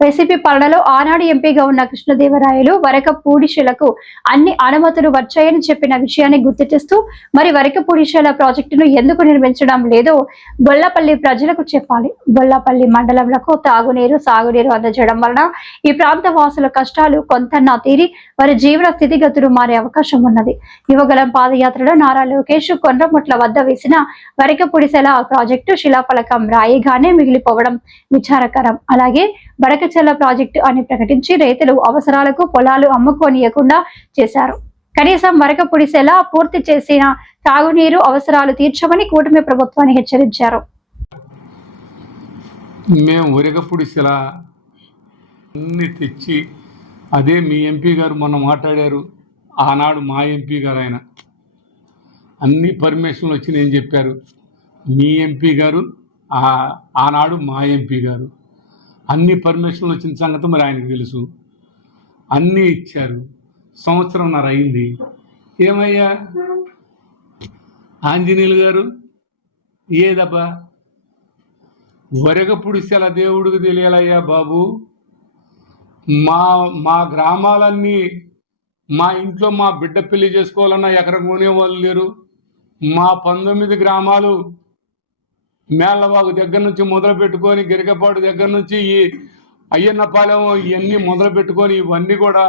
YCP పాలనలో ఆనాడు ఎంపీగా ఉన్న కృష్ణదేవరాయలు వరకపూడిశలకు అన్ని అనుమతులు వచ్చాయని చెప్పిన విషయాన్ని గుర్తు చేస్తూ మరి వరకపూడిశల ప్రాజెక్టును ఎందుకు నిర్మించడం లేదో గొల్లపల్లి ప్రజలకు చెప్పాలి. గొల్లపల్లి మండలంలో తాగునీరు సాగునీరు అందజేయడం వలన ఈ ప్రాంత వాసుల కష్టాలు కొంతన్నా తీరి వారి జీవన స్థితిగతులు మారే అవకాశం ఉన్నది. యువగలం పాదయాత్రలో నారా లోకేష్ కొండముట్ల వద్ద వేసిన వరకపూడిశల ప్రాజెక్టు శిలాఫలకం రాయిగానే మిగిలిపోవడం విచారకరం. అలాగే బడకచెల్ల ప్రాజెక్టు అని ప్రకటించి రైతులు అవసరాలకు పొలాలు అమ్ముకోనియకుండా చేశారు. కనీసం వరకపూడిశల పూర్తి చేసిన తాగునీరు అవసరాలు తీర్చమని కూటమి ప్రభుత్వాన్ని హెచ్చరించారు. మేము వరకపూడిశల అన్ని తెచ్చి అదే మీ ఎంపీ గారు మొన్న మాట్లాడారు. ఆనాడు మా ఎంపీ గారు ఆయన అన్ని పర్మిషన్లు వచ్చి నేను చెప్పారు. మీ ఎంపీ గారు ఆనాడు మా ఎంపీ గారు అన్ని పర్మిషన్లు వచ్చిన సంగతి మరి ఆయనకు తెలుసు. అన్నీ ఇచ్చారు. సంవత్సరంన్నర అయింది. ఏమయ్యా ఆంజనేయులు గారు, ఏదబ్బా వరకపూడిశల దేవుడికి తెలియాలయ్యా బాబు. మా గ్రామాలన్నీ మా ఇంట్లో మా బిడ్డ పెళ్లి చేసుకోవాలన్నా ఎక్కడ కొనేవాళ్ళు లేరు. మా 19 గ్రామాలు మేళ్ళవాగు దగ్గర నుంచి మొదలు పెట్టుకొని గిరికపాడు దగ్గర నుంచి ఈ అయ్యన్నపాలెం ఇవన్నీ మొదలు పెట్టుకొని ఇవన్నీ కూడా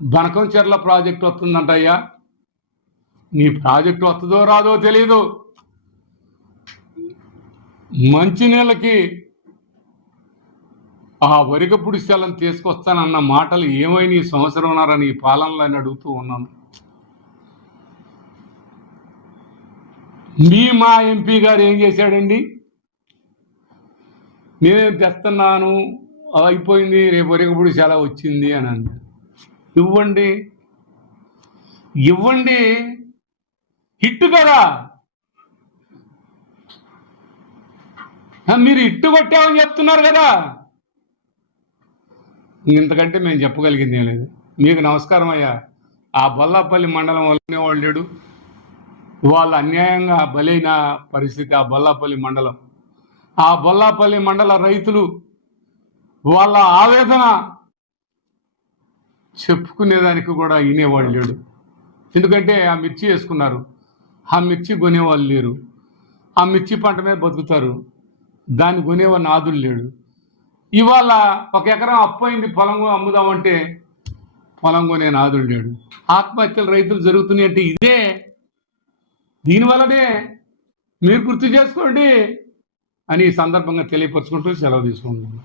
బనకంచెర్ల ప్రాజెక్టు వస్తుందంటయ్యా. నీ ప్రాజెక్టు వస్తుందో రాదో తెలీదు. మంచినీళ్ళకి ఆ వరకపూడిశలను తీసుకొస్తానన్న మాటలు ఏమైనా ఈ సంవత్సరంన్నరని ఈ పాలనలో అని అడుగుతూ ఉన్నాను. మా ఎంపీ గారు ఏం చేశాడండి? నేనేం తెస్తున్నాను, అయిపోయింది, రేపు వరకపూడిశల వచ్చింది అని అన్నాడు. ఇవ్వండి ఇవ్వండి, హిట్టు కదా. మీరు ఇట్టు కొట్టామని చెప్తున్నారు కదా. ఇంతకంటే మేము చెప్పగలిగింది ఏం లేదు. మీకు నమస్కారం అయ్యా. ఆ బొల్లాపల్లి మండలం వల్లనే వాళ్ళు లేడు. వాళ్ళు అన్యాయంగా బలైన పరిస్థితి ఆ బొల్లాపల్లి మండలం. ఆ బొల్లాపల్లి మండల రైతులు వాళ్ళ ఆవేదన చెప్పుకునేదానికి కూడా వినేవాళ్ళు లేడు. ఎందుకంటే ఆ మిర్చి వేసుకున్నారు, ఆ మిర్చి కొనేవాళ్ళు లేరు. ఆ మిర్చి పంట మీద బతుకుతారు, దాన్ని కొనేవాళ్ళు నాదులు లేడు. ఇవాళ 1 ఎకరం అప్పయింది, పొలం అమ్ముదామంటే పొలం కొనే నాదులు లేడు. ఆత్మహత్యలు రైతులు జరుగుతున్నాయి అంటే ఇదే, దీనివల్లనే. మీరు గుర్తు చేసుకోండి అని ఈ సందర్భంగా తెలియపరచుకుంటూ సెలవు తీసుకుంటున్నాను.